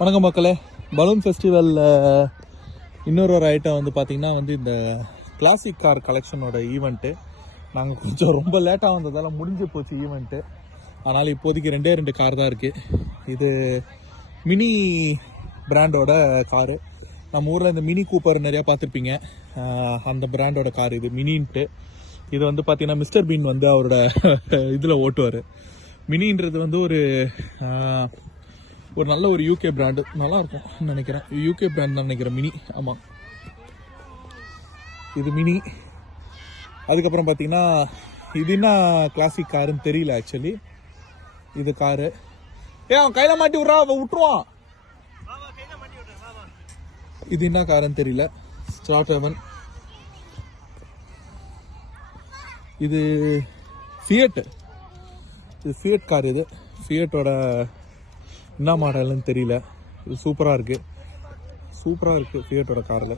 வணக்கம் மக்களே. பலூன் ஃபெஸ்டிவலில் இன்னொரு ஐட்டம் வந்து பார்த்திங்கன்னா இந்த கிளாசிக் கார் கலெக்ஷனோட ஈவெண்ட்டு. நாங்கள் கொஞ்சம் ரொம்ப லேட்டாக வந்ததால் முடிஞ்சு போச்சு ஈவெண்ட்டு. அதனால் இப்போதைக்கு ரெண்டு கார் தான் இருக்குது. இது மினி பிராண்டோட காரு. நம்ம ஊரில் இந்த மினி கூப்பர் நிறையா பார்த்துருப்பீங்க. அந்த பிராண்டோட கார் இது மினின்ட்டு. இது வந்து பார்த்திங்கன்னா மிஸ்டர் பீன் வந்து அவரோட இதில் ஓட்டுவார். மினின்றது வந்து ஒரு நல்ல ஒரு யூகே பிராண்டு, நல்லா இருக்கும் நினைக்கிறேன். யூகே பிராண்ட் தான் நினைக்கிறேன் மினி. ஆமாம், இது மினி. அதுக்கப்புறம் பார்த்தீங்கன்னா இது என்ன கிளாசிக் காருன்னு தெரியல ஆக்சுவலி. இது காரு அவன் கையில் மாட்டி விட்டுருவான். இது என்ன காருன்னு தெரியல. Start heaven. இது ஃபியட். இது ஃபியட் கார். இது ஃபியட்டோட என்ன மாடல்னு தெரியல. இது சூப்பராக இருக்குது ஃபியட்டோட காரில்.